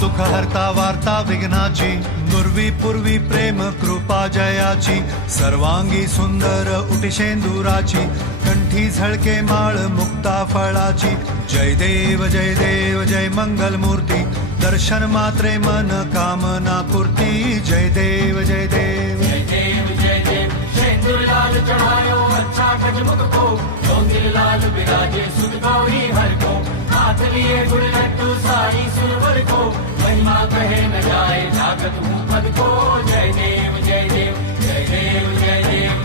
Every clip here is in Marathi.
दुःख हरता वार्ता विघ्नाची, नुर्वी पूर्वी प्रेम कृपा जयाची, सर्वांगी सुंदर उटिशेंदुराची, कंठी झळके माळ मुक्ता फळाची। जय देव जय देव जय मंगल मूर्ती, दर्शन मात्रे मन कामना पूर्ती। जय देव जय देव जय देव जय देव। शेंदूर लाल चढ़ायो अच्छा गजमुख को, चौंदिल लाल विराजे सुत गौरी हर को, हाथ लिए गुड़ लड्डू साई सुरवर को, महिमा कहे न जाए जागत हूँ पद को। जय देव जय देव जय देव जय देव।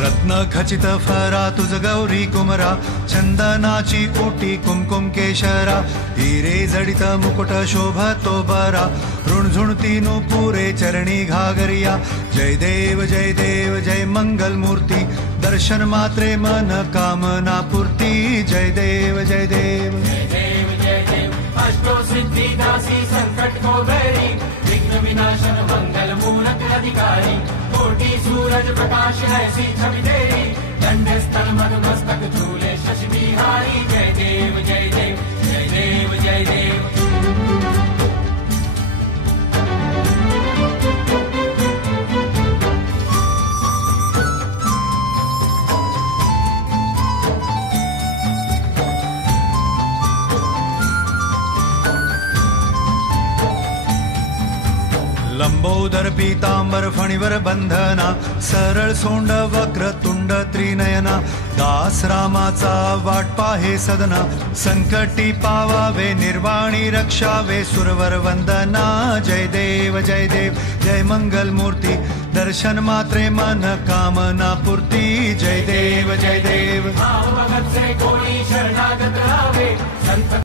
रत्न खचित फरा तुझ गौरी कुमरा, चंदनाची ओटी कुमकुम केशरा, हिरे जडित मुकुट शोभतो बरा, ऋणझुणती नुपुरे चरणी घागरिया। जय देव जय देव जय मंगल मूर्ती, दर्शन मात्रे मन कामना पूर्ती। जय देव जय देव जय देव जय देव। अष्टो सिद्धि दासी संकट को बैरी, विघ्न विनाशन मंगल मूरत अधिकारी, कोटि सूरज प्रकाश ऐसी छवि तेरी, दंड स्थल मस्तक झूले शशि बिहारी। जय देव जय देव जय देव जय देव। लंबोदर पीतांबर फणीवर बंधना, सरळ सोंड वक्र तुंड त्रिनयना, दास रामाचा वाट पाहे सदना, संकटी पावावे निर्वाणी रक्षावे सुरवर वंदना। जय देव जय देव जय मंगल मूर्ती, दर्शन मात्रे मन कामना पूर्ती। जय देव जय देव। भाव भगत से कोई शरणागत आवे, संत